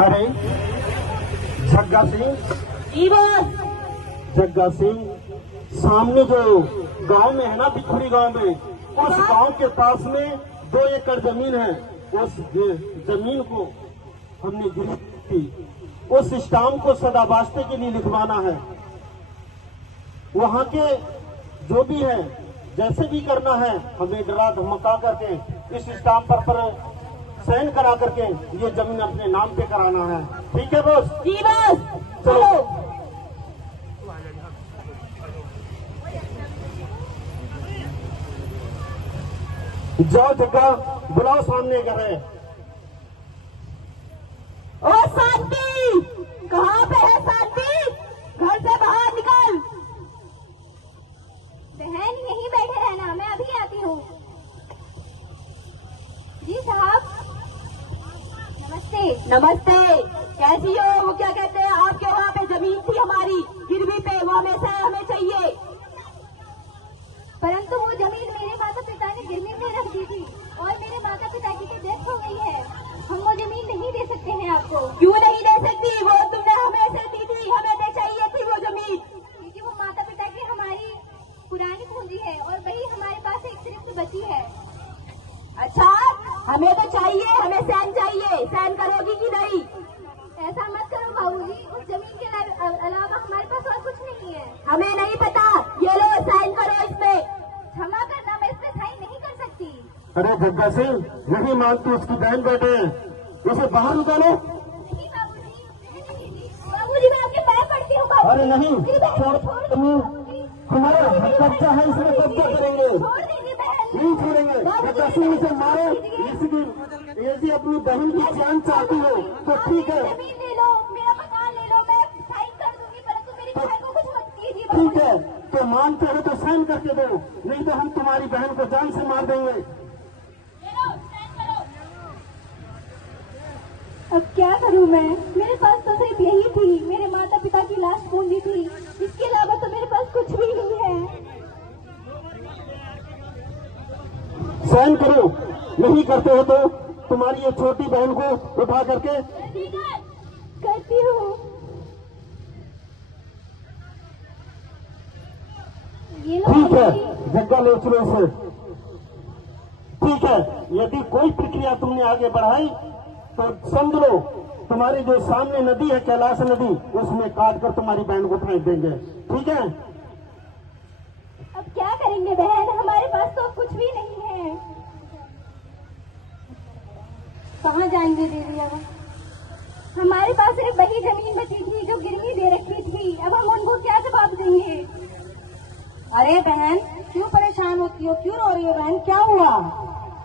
अरे जग्गा सिंह, जग्गा सिंह, सामने जो गांव में है ना, बिखुरी गांव में, उस गांव के पास में 2 एकड़ जमीन है। उस जमीन को हमने गिरफ्त की। उस स्टाम्प को सदाबास्ते के लिए लिखवाना है। वहां के जो भी है, जैसे भी करना है, हमें डरा धमका करके इस स्टाम्प पर साइन करा करके ये जमीन अपने नाम पे कराना है। ठीक है बॉस? जी बॉस। चलो जाओ जग्गा, बुलाओ सामने कर रहे। ओ शांति, कहाँ पे है शांति? घर से बाहर निकल। बहन यहीं बैठे रहना, मैं अभी आती हूँ। जी साहब, नमस्ते। नमस्ते, कैसी हो? वो क्या कहते हैं, आपके वहाँ पे जमीन थी हमारी गिरवी पे, वो हमें चाहिए। परंतु वो जमीन मेरे माता पिता ने गिरवी में रख दी थी और मेरे माता पिता की तो डेथ हो गई है। हम वो जमीन नहीं दे सकते हैं आपको। क्यों नहीं दे सकती? वो तुमने हमें से दी थी, हमें दे चाहिए थी वो जमीन। क्योंकि वो माता पिता की हमारी पुरानी पूंजी है और वही हमारे पास एक सिर्फ बची है। अच्छा, हमें तो चाहिए, हमें सैन चाहिए। सैन करोगी कि नहीं? ऐसा मत करो बाबूजी, उस जमीन के अलावा हमारे पास और कुछ नहीं है। हमें नहीं पता, ये लो साइन करो इसमें। क्षमा करना, मैं इसमें साइन नहीं कर सकती। अरे जग्गा सिंह, यही मानती उसकी बहन बैठे हैं, उसे बाहर निकालो। नहीं बाबूजी, बाबूजी मैं आपके पैर पड़ती हूँ। अरे नहीं, हमारा कब्जा है, इसमें कब्जा करेंगे, छोड़ दीजिए बहन। नहीं छोड़ेंगे। जग्गा सिंह इसे मारो। यदि अपनी बहन की जान चाहती हो तो ठीक है, जमीन ले लो, मेरा मकान ले लो, मैं साइन कर दूंगी, परंतु मेरी बहन को कुछ मत कीजिए। ठीक है। तो मानते हो तो साइन करके दो, नहीं तो हम तुम्हारी बहन को जान से मार देंगे। ले लो, साइन करो। अब क्या करूं मैं? मेरे पास तो सिर्फ यही थी, मेरे माता पिता की लाश पूंजी थी। इसके अलावा तो मेरे पास कुछ भी नहीं है। साइन करो, नहीं करते हो तो तुम्हारी ये छोटी बहन को उठा करके। ठीक है, करती हूँ। ये लो ठीक है, बाबूजी। जग्गा ले चलो इसे। ठीक है, यदि कोई प्रक्रिया तुमने आगे बढ़ाई तो समझ लो तुम्हारी जो सामने नदी है, कैलाश नदी, उसमें काट कर तुम्हारी बहन को फेंक देंगे। ठीक है? अब क्या करेंगे बहन, हमारे पास तो कुछ भी नहीं है। कहाँ जाएंगे दीदी? अब हमारे पास सिर्फ वही जमीन बची थी जो गिरवी दे रखी थी। अब हम उनको क्या जवाब देंगे? अरे बहन, क्यों परेशान होती हो? क्यों रो रही हो बहन? क्या हुआ?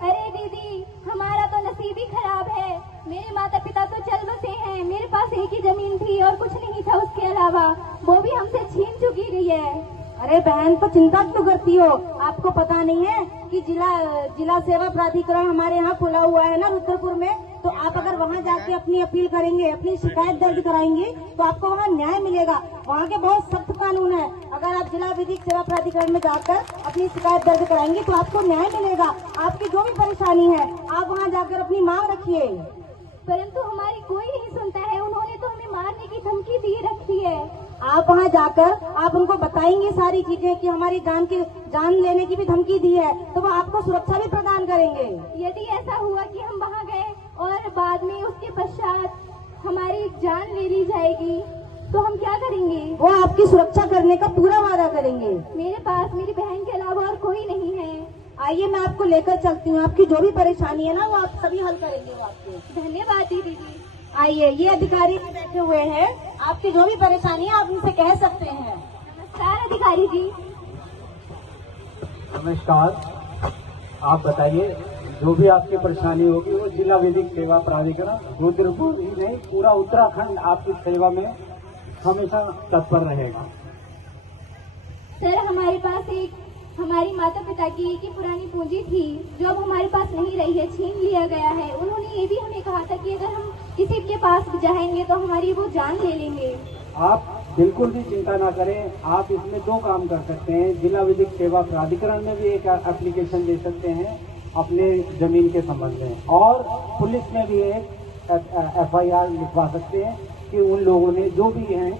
अरे दीदी, हमारा तो नसीब ही खराब है। मेरे माता पिता तो चल बसे हैं, मेरे पास एक ही जमीन थी और कुछ नहीं था उसके अलावा, वो भी हमसे छीन चुकी गई है। अरे बहन, तो चिंता क्यों करती हो? आपको पता नहीं है कि जिला सेवा प्राधिकरण हमारे यहाँ खुला हुआ है ना रुद्रपुर में? तो आप अगर वहाँ जाके अपनी अपील करेंगे, अपनी शिकायत दर्ज कराएंगे तो आपको वहाँ न्याय मिलेगा। वहाँ के बहुत सख्त कानून है। अगर आप जिला विधिक सेवा प्राधिकरण में जाकर अपनी शिकायत दर्ज कराएंगे तो आपको न्याय मिलेगा। आपकी जो भी परेशानी है आप वहाँ जाकर अपनी मांग रखिए। परंतु हमारी कोई नहीं सुनता है। उन्होंने तो हमें मारने की धमकी दी रखी है। आप वहाँ जाकर आप उनको बताएंगे सारी चीजें कि हमारी जान लेने की भी धमकी दी है, तो वो आपको सुरक्षा भी प्रदान करेंगे। यदि ऐसा हुआ कि हम वहाँ गए और बाद में उसके पश्चात हमारी जान ले ली जाएगी तो हम क्या करेंगे? वो आपकी सुरक्षा करने का पूरा वादा करेंगे। मेरे पास मेरी बहन के अलावा और कोई नहीं है। आइए, मैं आपको लेकर चलती हूँ। आपकी जो भी परेशानी है ना, वो आप सभी हल करेंगे वो आपके। धन्यवाद दीदी। आइए, ये अधिकारी बैठे हुए हैं, आपकी जो भी परेशानी है आप उनसे कह सकते हैं। नमस्कार अधिकारी जी। नमस्कार, आप बताइए, जो भी आपकी परेशानी होगी वो जिला विधिक सेवा प्राधिकरण रुद्रपुर ही नहीं, पूरा उत्तराखंड आपकी सेवा में हमेशा तत्पर रहेगा। सर, हमारे पास एक हमारी माता पिता की एक ही पुरानी पूंजी थी जो अब हमारे पास नहीं रही है, छीन लिया गया है। उन्होंने ये भी हमें कहा था कि अगर हम किसी के पास जाएंगे तो हमारी वो जान ले लेंगे। आप बिल्कुल भी चिंता ना करें, आप इसमें 2 काम कर सकते हैं। जिला विधिक सेवा प्राधिकरण में भी एक एप्लीकेशन दे सकते हैं अपने जमीन के संबंध में, और पुलिस में भी एक FIR लिखवा सकते हैं कि उन लोगों ने जो भी हैं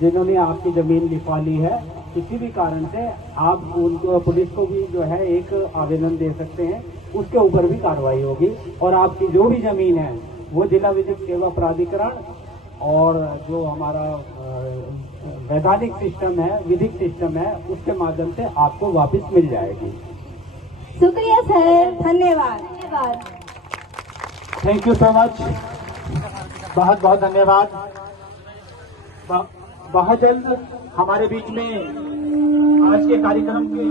जिन्होंने आपकी जमीन लिखवा ली है, किसी भी कारण से आप उनको पुलिस को भी जो है एक आवेदन दे सकते हैं, उसके ऊपर भी कार्रवाई होगी और आपकी जो भी जमीन है वो जिला विधिक सेवा प्राधिकरण और जो हमारा वैधानिक सिस्टम है, विधिक सिस्टम है, उसके माध्यम से आपको वापस मिल जाएगी। शुक्रिया सर, धन्यवाद। धन्यवाद। थैंक यू सो मच, बहुत बहुत धन्यवाद। बहुत जल्द हमारे बीच में आज के कार्यक्रम के